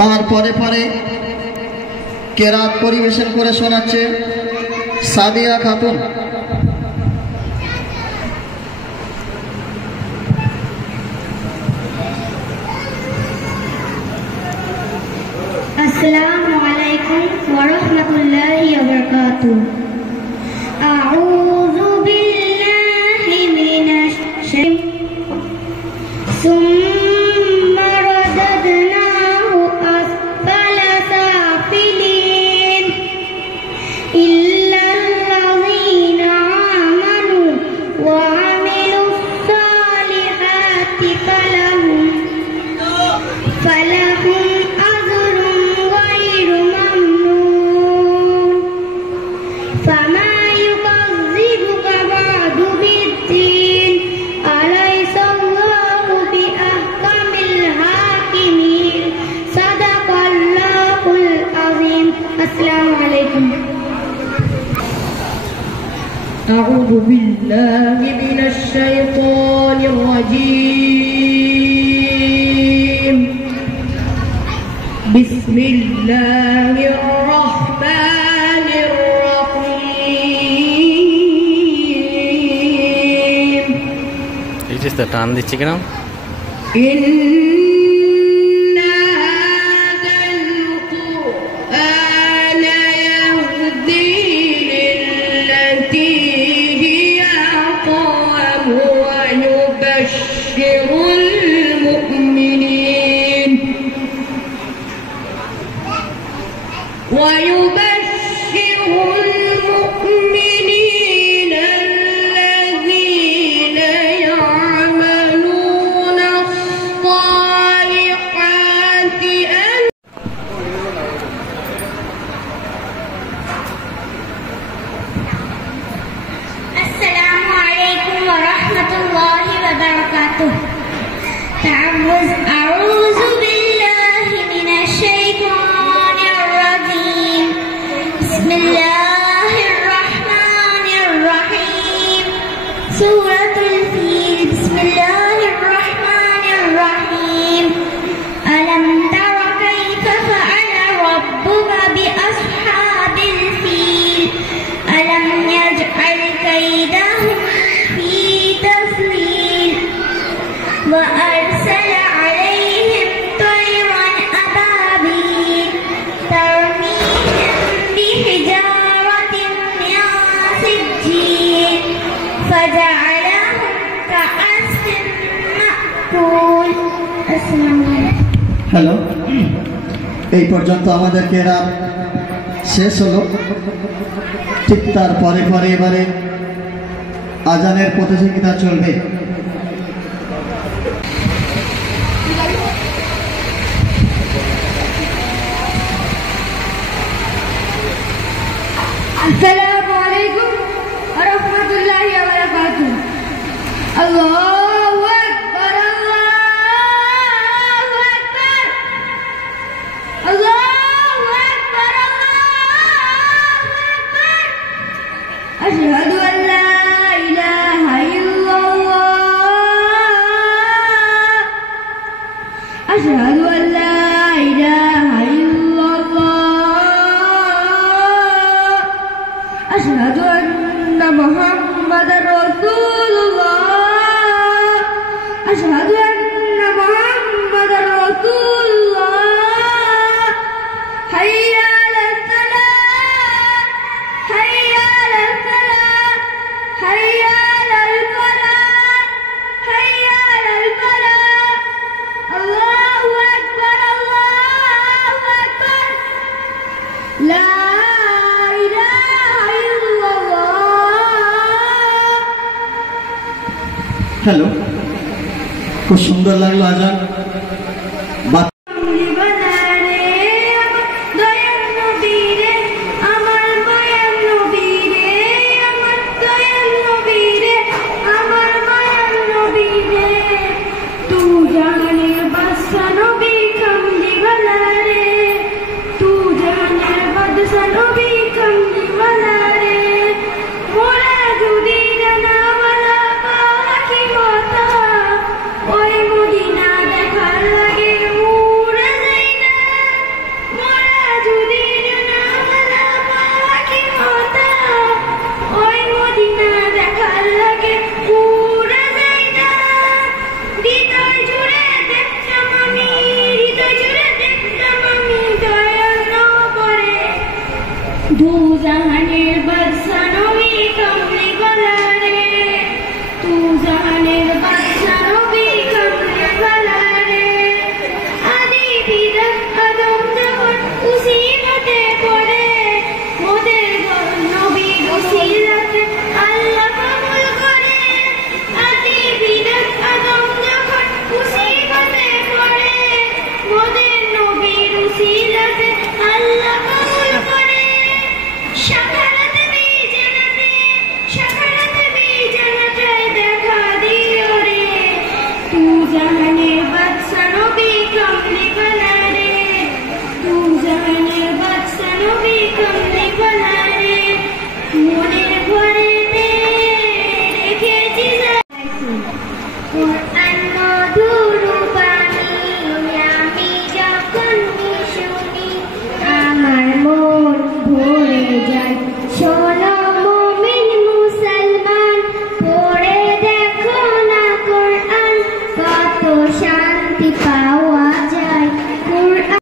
তার পরে পরে কেরাত পরিবেশন করে শোনাচ্ছে সাদিয়া খাতুন। আসসালামু আলাইকুম ওয়া রাহমাতুল্লাহি ওয়া বারাকাতুহু। আউযু বিল্লাহি মিনাশ সুম্মা রাদাদনাহু আসফালা সাফিলিন ইল্লাল্লাযীনা আমানু ওয়া আমিলুস সালিহাতি ফালাহুম أعوذ بالله من الشيطان الرجيم. بسم الله الرحمن الرحيم. Is this the time the chicken? ويبشر المؤمنين الذين يعملون الصالحات أن السلام عليكم ورحمة الله وبركاته. أعوذ بالله من الشيطان الرجيم. بسم الله الرحمن الرحيم. سورة الفيل. بسم الله الرحمن الرحيم. ألم تر كيف فعل ربك بأصحاب الفيل ألم يجعل كيدهم في تضليل وأرسل عليهم طيرا أبابيل ترميهم بحجارة من سجيل فجعلهم كعصف مأكول. السلام عليكم. Hello, এই পর্যন্ত আমাদের কেরাত শেষ হলো। ঠিক তার পরে পরে এবারে আজানের প্রতিযোগিতা চলবে। আসসালামু আলাইকুম ওয়া রাহমাতুল্লাহি ওয়া বারাকাতুহু। আল্লাহু আকবার, আল্লাহু আকবার, আল্লাহু আকবার, আল্লাহু আকবার। আশহাদু আন লা ইলাহা ইল্লাল্লাহ, আশহাদু আন লা ইলাহা ইল্লাল্লাহ, আশহাদু আন্না মুহাম্মাদার রাসূলুল্লাহ, আশহাদু আন্না মুহাম্মাদার রাসূলুল্লাহ। হাইয়া আলাস সালাহ, হাইয়া আলাস সালাহ, হাইয়া আলাল ফালাহ, হাইয়া আলাল ফালাহ। আল্লাহু আকবার, আল্লাহু আকবার। লা হ্যালো, খুব সুন্দর লাগলো আজান। ওই মদিনা জাহানের বাদশা নবী কামলি বালা রে, তু জাহানের বাদশা নবী কামলি বালা রে। আদি বিদাত আদম যখন মুসিবতে পড়ে, মোদের নবীর উসিলাতে আল্লাহ কবুল করে। আদি বিদাত আদম যখন মুসিবতে পড়ে, মোদের নবীর উসিলাতে আল্লাহ